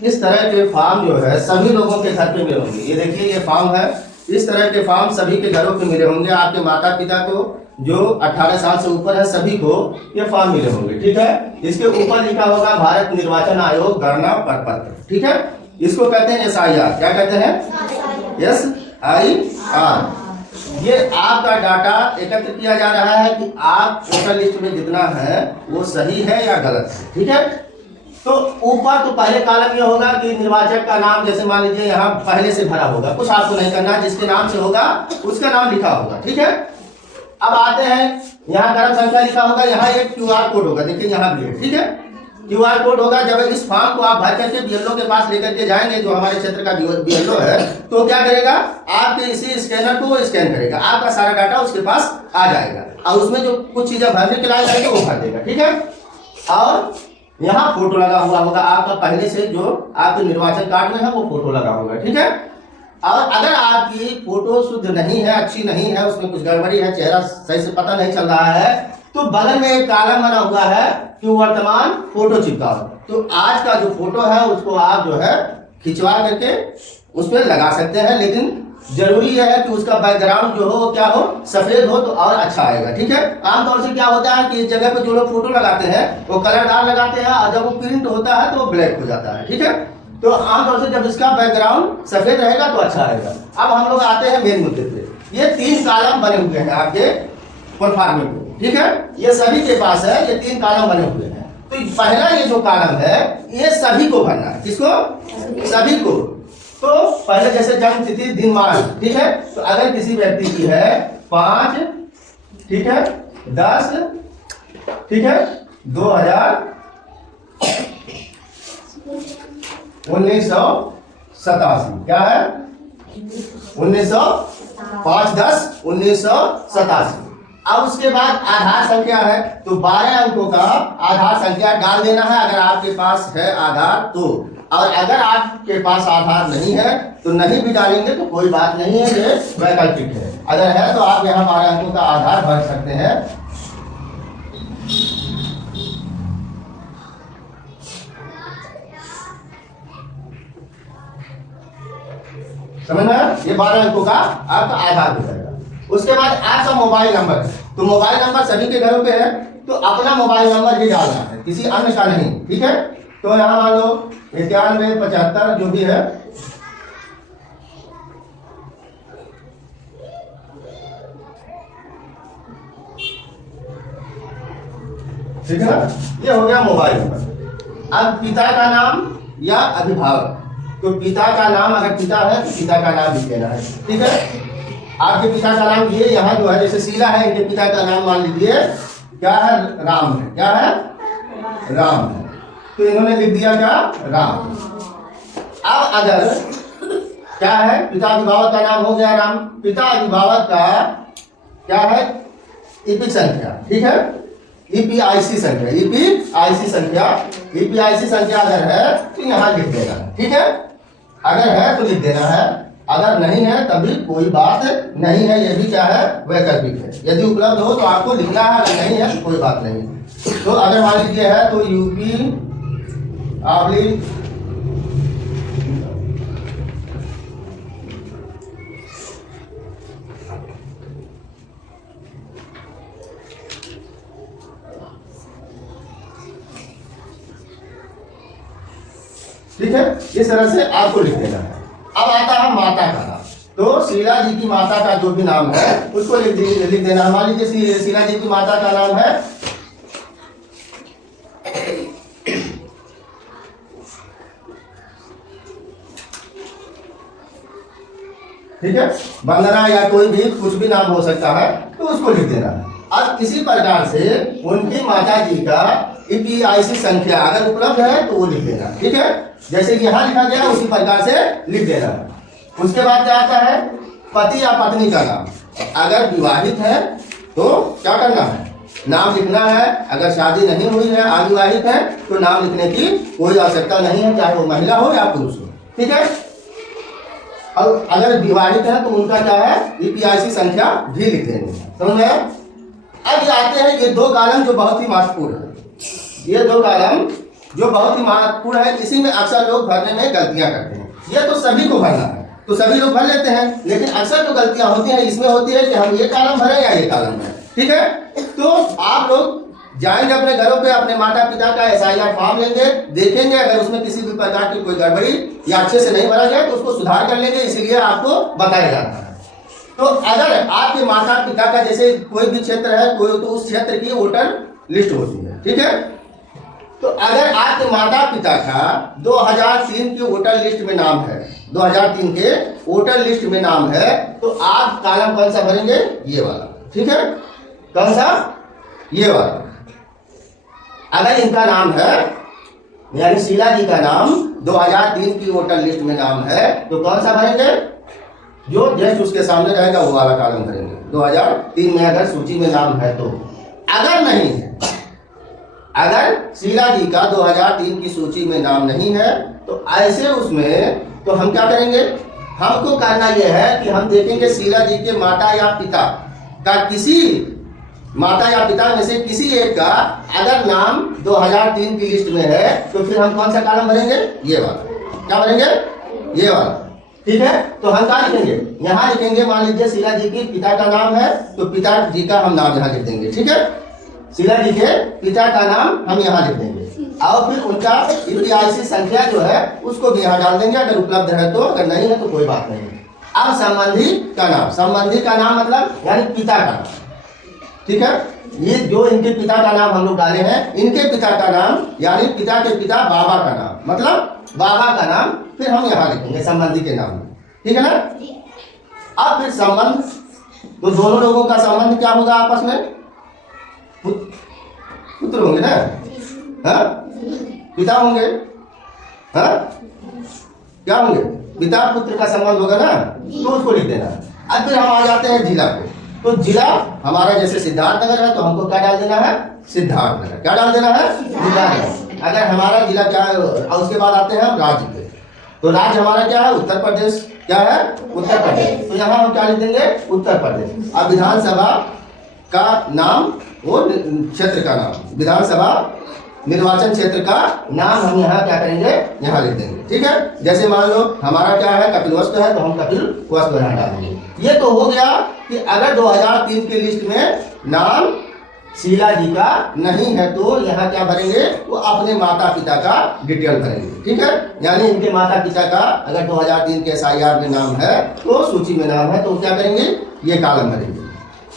इस तरह के फॉर्म जो है सभी लोगों के घर पे मिले होंगे। ये देखिए ये फॉर्म है, इस तरह के फॉर्म सभी के घरों पे मिले होंगे। आपके माता पिता को जो 18 साल से ऊपर है सभी को ये फॉर्म मिले होंगे, ठीक है। इसके ऊपर लिखा होगा भारत निर्वाचन आयोग गणना प्रपत्र, ठीक है। इसको कहते हैं SIR। क्या कहते हैं? SIR। ये आपका डाटा एकत्र किया जा रहा है कि आप वोटर लिस्ट में जितना है वो सही है या गलत है, ठीक है। तो ऊपर तो पहले कॉलम ये होगा कि निर्वाचक का नाम, जैसे मान लीजिए यहाँ पहले से भरा होगा, कुछ आपको नहीं करना, जिसके नाम से होगा उसका नाम लिखा होगा, ठीक है। अब आते हैं यहाँ क्रम संख्या लिखा होगा, यहाँ एक QR कोड होगा, देखिए यहाँ भी है, ठीक है। QR कोड होगा। जब इस फॉर्म को आप भर करके BLO के पास लेकर के जाएंगे, जो हमारे क्षेत्र का BLO है, तो क्या करेगा, आपके इसी स्कैनर को वो स्कैन करेगा, आपका सारा डाटा उसके पास आ जाएगा और उसमें जो कुछ चीजें भरने के लायक रहेंगे वो भर देगा, ठीक है। और यहाँ फोटो लगा हुआ होगा आपका, पहले से जो आपके निर्वाचन कार्ड में है वो फोटो लगा होगा, ठीक है। और अगर आपकी फोटो शुद्ध नहीं है, अच्छी नहीं है, उसमें कुछ गड़बड़ी है, चेहरा सही से पता नहीं चल रहा है, तो बगल में एक कॉलम बना हुआ है कि वर्तमान फोटो चिपकाओ। तो आज का जो फोटो है उसको आप जो है खिंचवा करके उस पर लगा सकते हैं, लेकिन जरूरी है कि उसका बैकग्राउंड जो हो वो क्या हो, सफेद हो तो और अच्छा आएगा, ठीक है। आमतौर से क्या होता है कि इस जगह पे जो लोग फोटो लगाते हैं वो कलरदार लगाते हैं और जब वो प्रिंट होता है तो वो ब्लैक हो जाता है, ठीक है। तो आमतौर से जब इसका बैकग्राउंड सफेद रहेगा तो अच्छा आएगा। अब हम लोग आते हैं मेन मुद्दे पे। ये 3 कॉलम बने हुए हैं आपके परफॉर्मेंट में, ठीक है। ये सभी के पास है, ये 3 कॉलम बने हुए हैं। तो पहला ये जो कॉलम है ये सभी को भरना है। किसको? सभी को। तो पहले जैसे जन्म तिथि दिनमान, ठीक है। तो अगर किसी व्यक्ति की है 5, ठीक है, 10, ठीक है, 1987, क्या है 5/10/1987। अब उसके बाद आधार संख्या है, तो 12 अंकों का आधार संख्या डाल देना है अगर आपके पास है आधार तो। और अगर आपके पास आधार नहीं है तो नहीं भी डालेंगे तो कोई बात नहीं है, ये वैकल्पिक है। अगर है तो आप यहाँ 12 अंकों का आधार भर सकते हैं। समझ में? ये 12 अंकों का आपका आधार हो जाएगा। उसके बाद आपका मोबाइल नंबर, तो मोबाइल नंबर सभी के घरों पे है, तो अपना मोबाइल नंबर ही डालना है, किसी अन्य का नहीं, ठीक है। तो यहाँ मान लो 9175 जो भी है, ठीक है ना, ये हो गया मोबाइल नंबर। अब पिता का नाम या अभिभावक, तो पिता का नाम अगर पिता है तो पिता का नाम लिख देना है, ठीक है। आपके पिता का नाम ये यहाँ जो है, जैसे शीला है, इनके पिता का नाम मान लीजिए क्या है, राम है, क्या है, राम है, तो इन्होंने लिख दिया क्या, राम। अब अगर क्या है, पिता अभिभावक का नाम हो गया राम, पिता अभिभावक का क्या है, ईपिक संख्या, ठीक है, EPIC संख्या, EPIC संख्या अगर है तो यहाँ लिख देना है, ठीक है। अगर है तो लिख देना है, अगर नहीं है तभी कोई बात नहीं है, ये भी क्या है, वैकल्पिक है। यदि उपलब्ध हो तो आपको लिखना है, अगर नहीं है तो कोई बात नहीं। तो अगर मान लीजिए है तो UP ठीक है, इस तरह से आपको लिख देना है। अब आता है माता का नाम, तो शीला जी की माता का जो भी नाम है उसको लिख देना है। मान लीजिए शीला जी की माता का नाम है ठीक है, वंदना या कोई भी कुछ भी नाम हो सकता है, तो उसको लिख देना है। अब इसी प्रकार से उनकी माता जी का EPIC संख्या अगर उपलब्ध है तो वो लिख देना, ठीक है। जैसे यहाँ लिखा गया उसी प्रकार से लिख देना। उसके बाद क्या आता है, पति या पत्नी का नाम। अगर विवाहित है तो क्या करना है, नाम लिखना है। अगर शादी नहीं हुई है, अविवाहित है, तो नाम लिखने की कोई आवश्यकता नहीं है, चाहे वो महिला हो या पुरुष हो, ठीक है। और अगर विवाहित है तो उनका क्या है, EPIC संख्या भी लिख देंगे, समझ में। अब आते हैं ये 2 कॉलम जो बहुत ही महत्वपूर्ण है। ये 2 कॉलम जो बहुत ही महत्वपूर्ण है, इसी में अक्सर लोग भरने में गलतियां करते हैं। ये तो सभी को भरना है, तो सभी लोग भर लेते हैं, लेकिन अक्सर जो गलतियां होती हैं इसमें होती है कि हम ये कॉलम भरें या ये कॉलम भरें। ठीक है, तो आप लोग जाएंगे अपने घरों पे, अपने माता पिता का SIR फॉर्म लेंगे, देखेंगे अगर उसमें किसी भी प्रकार की कोई गड़बड़ी या अच्छे से नहीं भरा जाए तो उसको सुधार कर लेंगे, इसीलिए आपको बताया जाता है। तो अगर आपके माता पिता का जैसे कोई भी क्षेत्र है कोई, तो उस क्षेत्र की वोटर लिस्ट होती है। ठीक है, तो अगर आपके माता पिता का 2003 की वोटर लिस्ट में नाम है, 2003 के वोटर लिस्ट में नाम है, तो आप कॉलम कौन सा भरेंगे? ये वाला। ठीक है, कौन सा? ये वाला। अगर इनका नाम है, यानी शीला जी का नाम 2003 की वोटर लिस्ट में नाम है, तो कौन सा भरेंगे? जो जस्ट उसके सामने रहेगा वो वाला कॉलम भरेंगे। 2003 में अगर सूची में नाम है तो। अगर नहीं है, अगर शीला जी का 2003 की सूची में नाम नहीं है, तो ऐसे उसमें तो हम क्या करेंगे? हमको करना यह है कि हम देखेंगे शीला जी के माता या पिता का, किसी माता या पिता में से किसी एक का अगर नाम 2003 की लिस्ट में है, तो फिर हम कौन सा कॉलम भरेंगे? ये वाला। क्या भरेंगे? ये वाला। ठीक है, तो हम क्या लिखेंगे? यहाँ लिखेंगे, मान लीजिए शीला जी की पिता का नाम है, तो पिता जी का हम नाम यहाँ लिख देंगे। ठीक है, शीला जी के पिता का नाम हम यहाँ लिख देंगे, और फिर उनका EPIC संख्या जो है उसको भी यहाँ डाल देंगे, अगर उपलब्ध है तो, अगर नहीं है तो कोई बात नहीं। अब संबंधी का नाम, संबंधी का नाम मतलब यानी पिता का नाम। ठीक है, ये जो इनके पिता का नाम हम लोग डाले हैं, इनके पिता का नाम यानी पिता के पिता बाबा का नाम, मतलब बाबा का नाम फिर हम यहाँ लिखेंगे संबंधी के नाम में। ठीक है ना? अब फिर संबंध, तो दोनों लोगों का संबंध क्या होगा आपस में? पुत्र होंगे ना? हाँ, पिता होंगे। हाँ, क्या होंगे? पिता पुत्र का संबंध होगा ना, तो उसको लिख देना। अब फिर हम आ जाते हैं जिला पे। तो जिला हमारा जैसे सिद्धार्थनगर है, तो हमको क्या डाल देना है? सिद्धार्थनगर। क्या डाल देना है? सिद्धार्थनगर। अगर हमारा जिला क्या है, और उसके बाद आते हैं हम राज्य पे, तो राज्य हमारा क्या है? उत्तर प्रदेश। क्या है? उत्तर प्रदेश। तो यहाँ हम क्या लिख देंगे? उत्तर प्रदेश। अब विधानसभा का नाम, वो क्षेत्र का नाम, विधानसभा निर्वाचन क्षेत्र का नाम हम यहाँ क्या करेंगे? यहाँ लिख देंगे। ठीक है, जैसे मान लो हमारा क्या है? कपिलवस्तु है, तो हम कपिलवस्तु यहाँ डालेंगे। ये तो हो गया कि अगर 2003 की लिस्ट में नाम शीला जी का नहीं है, तो यहाँ क्या भरेंगे? वो अपने माता पिता का डिटेल भरेंगे। ठीक है, यानी इनके माता पिता का अगर 2003 के SIR में नाम है, तो सूची में नाम है, तो क्या करेंगे? ये कॉलम भरेंगे।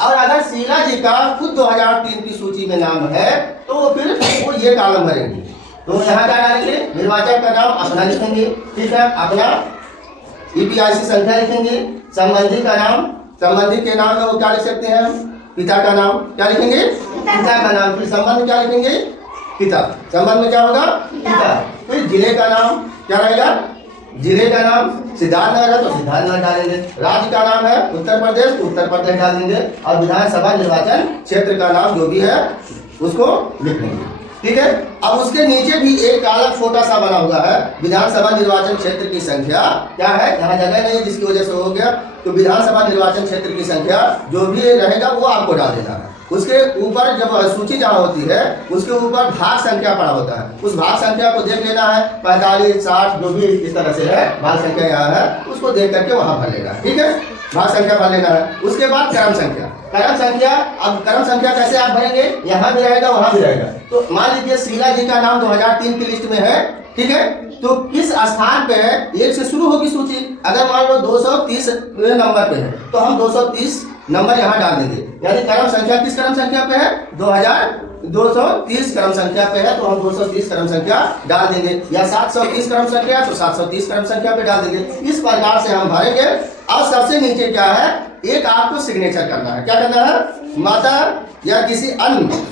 और अगर शीला जी का खुद 2003 की सूची में नाम है, तो फिर वो ये कॉलम भरेंगे। तो यहाँ क्या डालेंगे? निर्वाचक का नाम अपना लिखेंगे। ठीक है, अपना EPIC संख्या लिखेंगे। संबंधी का नाम, संबंधी के नाम में वो क्या लिख सकते हैं? पिता का नाम। क्या लिखेंगे? पिता का नाम। फिर संबंध क्या लिखेंगे? पिता। संबंध में क्या होगा? पिता। फिर जिले का नाम क्या रहेगा? जिले का नाम सिद्धार्थनगर है, तो सिद्धार्थनगर डालेंगे। राज्य का नाम है उत्तर प्रदेश, तो उत्तर प्रदेश डाल देंगे। और विधानसभा निर्वाचन क्षेत्र का नाम जो भी है उसको लिख लेंगे। ठीक है, अब उसके नीचे भी एक कॉलम छोटा सा बना हुआ है, विधानसभा निर्वाचन क्षेत्र की संख्या क्या है? यहाँ जगह नहीं, जिसकी वजह से हो गया, तो विधानसभा निर्वाचन क्षेत्र की संख्या जो भी रहेगा वो आपको डाल देना है। उसके ऊपर जब सूची जहाँ होती है, उसके ऊपर भाग संख्या पड़ा होता है, उस भाग संख्या को देख लेना है। 45, 60 जो भी इस तरह से है, भाग संख्या यहाँ है, उसको देख करके वहाँ भर लेना। ठीक है, भाग संख्या भर लेना है। उसके बाद क्रम संख्या। क्रम संख्या, अब क्रम संख्या कैसे आप भरेंगे? यहाँ भी रहेगा, वहाँ भी रहेगा। तो मान लीजिए शीला जी का नाम 2003 की लिस्ट में है। ठीक है, तो किस स्थान पे है? 1 से शुरू होगी सूची। अगर मान लो 230 नंबर पे है, तो हम 230 नंबर यहाँ डाल देंगे। यानी क्रम संख्या किस क्रम संख्या पे है? 2230 क्रम संख्या पे है, तो हम 230 क्रम संख्या डाल देंगे। या 730 क्रम संख्या, तो 730 क्रम संख्या पे डाल देंगे। इस प्रकार से हम भरेंगे। और सबसे नीचे क्या है? एक आपको सिग्नेचर करना है। क्या करना है? माता या किसी अन्य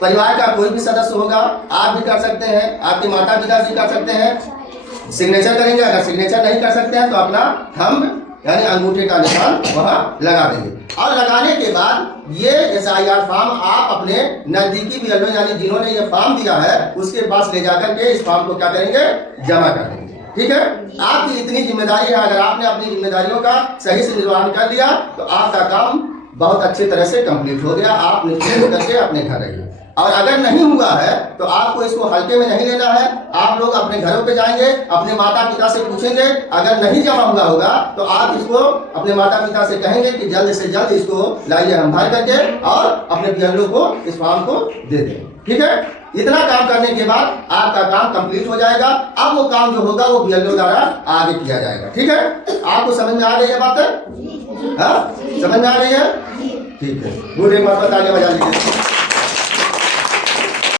परिवार का कोई भी सदस्य होगा, आप भी कर सकते हैं, आपके माता पिता भी कर सकते हैं, सिग्नेचर करेंगे। अगर सिग्नेचर नहीं कर सकते हैं तो अपना थंब यानी अंगूठे का निशान वहाँ लगा देंगे। और लगाने के बाद ये SIR फॉर्म आप अपने नजदीकी BLO यानी जिन्होंने ये फॉर्म दिया है उसके पास ले जाकर के इस फॉर्म को क्या करेंगे? जमा कर देंगे। ठीक है, आपकी इतनी जिम्मेदारी है। अगर आपने अपनी जिम्मेदारियों का सही से निर्वहन कर लिया, तो आपका काम बहुत अच्छी तरह से कंप्लीट हो गया। आप निश्चिंत होकर के अपने घर रहिए। और अगर नहीं हुआ है तो आपको इसको हल्के में नहीं लेना है। आप लोग अपने घरों पे जाएंगे, अपने माता पिता से पूछेंगे, अगर नहीं जमा हुआ होगा तो आप इसको अपने माता पिता से कहेंगे कि जल्द से जल्द इसको लाइए हम भर करके और अपने बीएलओ को इस फॉर्म को दे दें। ठीक है, इतना काम करने के बाद आपका काम कंप्लीट हो जाएगा। अब वो काम जो होगा वो बीएलओ द्वारा आगे किया जाएगा। ठीक है, आपको समझ में आ रही है बात? हाँ, समझ में आ रही है? ठीक है, गुड, एक बार तालियां बजा लीजिए।